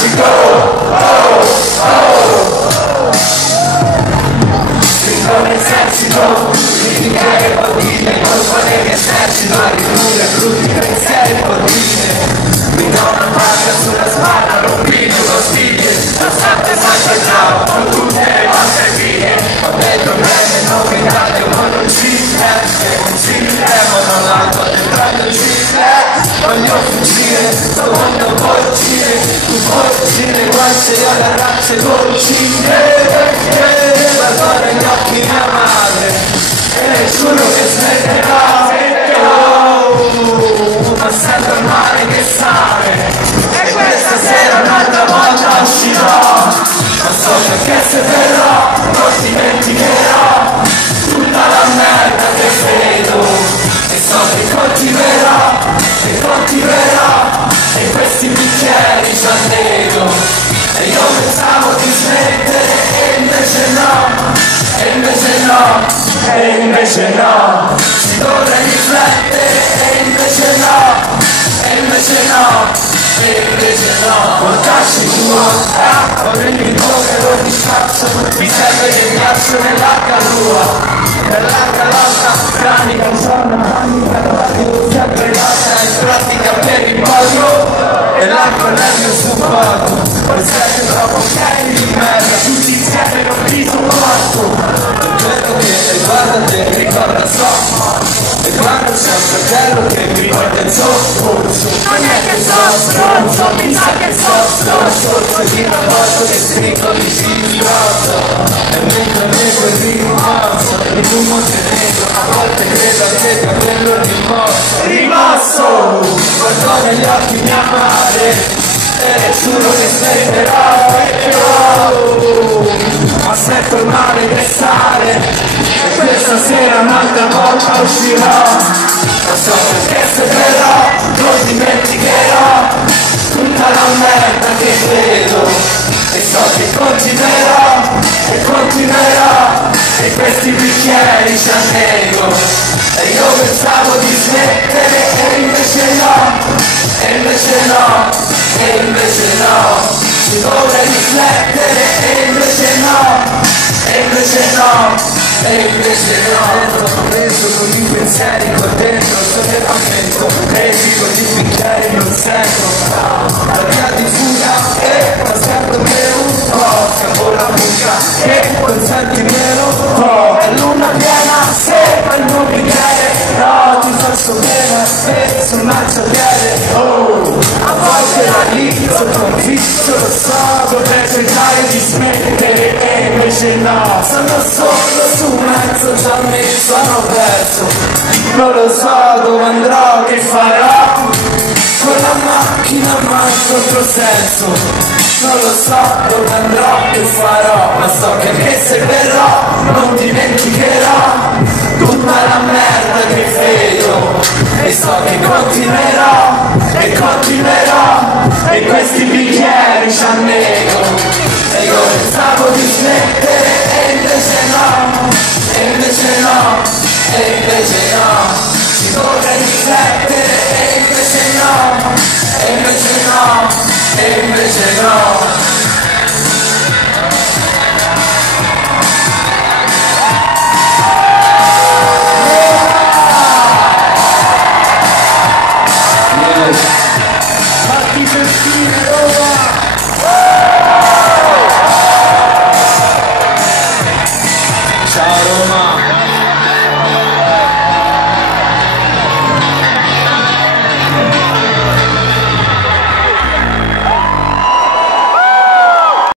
esercito, come esercito, criticare bottiglie, colpa dell'esercito, ridurre brutti pensieri e bottiglie. Mi do una palla sulla spalla, rompino lo spiglie, lo state saccheggiato con tutte le vostre figlie. Ho detto bene, non mi date un mononcille, che un cille, monolanto entrando in cille. Voglio fuggire, sto mondo vuoi uccidere, tu vuoi uccidere, guance io la razza vuoi uccidere. Guardo negli occhi mia madre, e giuro che smetterò. Ma sento il mare che sale, e questa sera un'altra volta uscirò. Ma so che se verrò, non dimenticherò tutta la merda che vedo. E so che continuerò, e questi bicchieri ci annego. E io pensavo di smettere, e invece no, e invece no. Si dovrei riflettere, e invece no, e invece no. Portarci tua, con il minore lo disfaccio, mi serve che ghiaccio nell'arca lua. Nell'arca lotta, cranica, sempre lotta, in pratica per il podio. E l'arco è il mio supporto, poi siete troppo cari di merda, tutti insieme non vi supporto. Vedo che guardate, ricorda e guarda c'è un fratello che mi ricorda il soccorso. Non è che so stronzo, mi sa che so stronzo. Di una volta che stringo mi si rotto, e mentre nego il rimorso, il fumo tenendo, a volte credo che capello rimosso. Guardo negli occhi mia madre, e giuro che smetterò, ma sento il male che sale, e questa sera un'altra volta uscirò. Ma so perché se verrò, non dimenticherò tutta la merda che vedo. E so che continuerò, e questi bicchieri ci annego. E io pensavo di smettere, e invece no. Si dovrei riflettere, e invece no. Ho preso con i pensieri qua dentro sollevamento, esito di bicchieri non sento. La via di fuga, e ma sento che un po', scappo la buca, e consenti meno un po'. È luna piena, se fai il mio bicchiere, no, ti faccio bene, e sul marciapiede. A volte la lì sotto un visto, lo so, potrei cercare di smettere, e invece no. Sono solo su mezzo, già mi sono perso, non lo so dove andrò, che farò con la macchina, ma in controsenso. Non lo so dove andrò, che farò, ma so che se verrò non dimenticherò tutta la merda che vedo. E so che continuerò, e questi bicchieri ci annego. E io pensavo di smettere, e invece no. Si dovrei riflettere, e invece no. Fatti sentire.